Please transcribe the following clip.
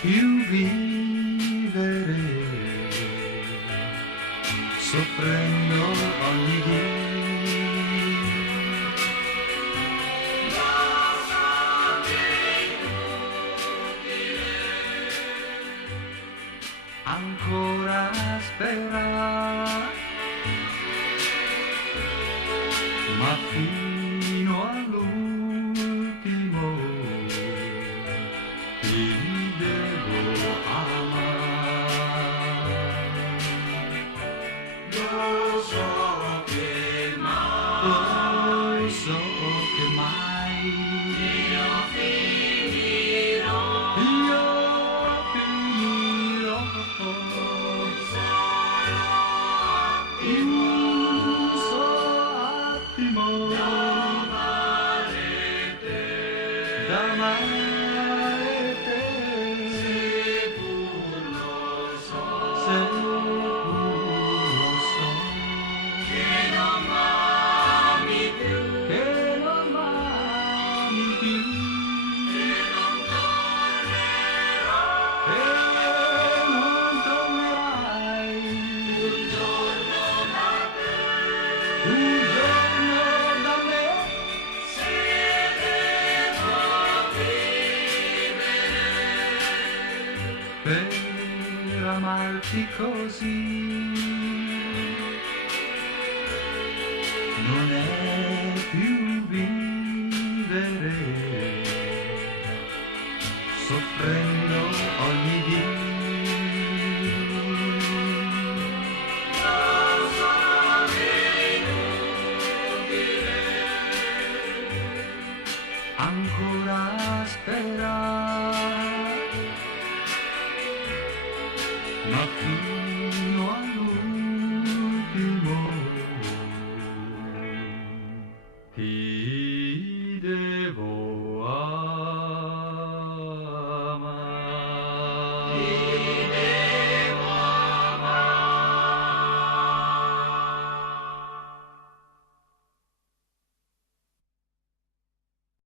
più vivere, soffrendo ogni dì. Ancora spera, ma fino all'ultimo ti devo amare. Lo so che mai io finirò in un solo attimo d'amare te, seppur lo so, che non m'ami più, che non tornerò, e non tornerai un giorno da me, se devo vivere per amarti così. Non è più vivere, soffrendo ogni dì. Lo so che è inutile ancora sperare, ma fino all'ultimo ti devo amare.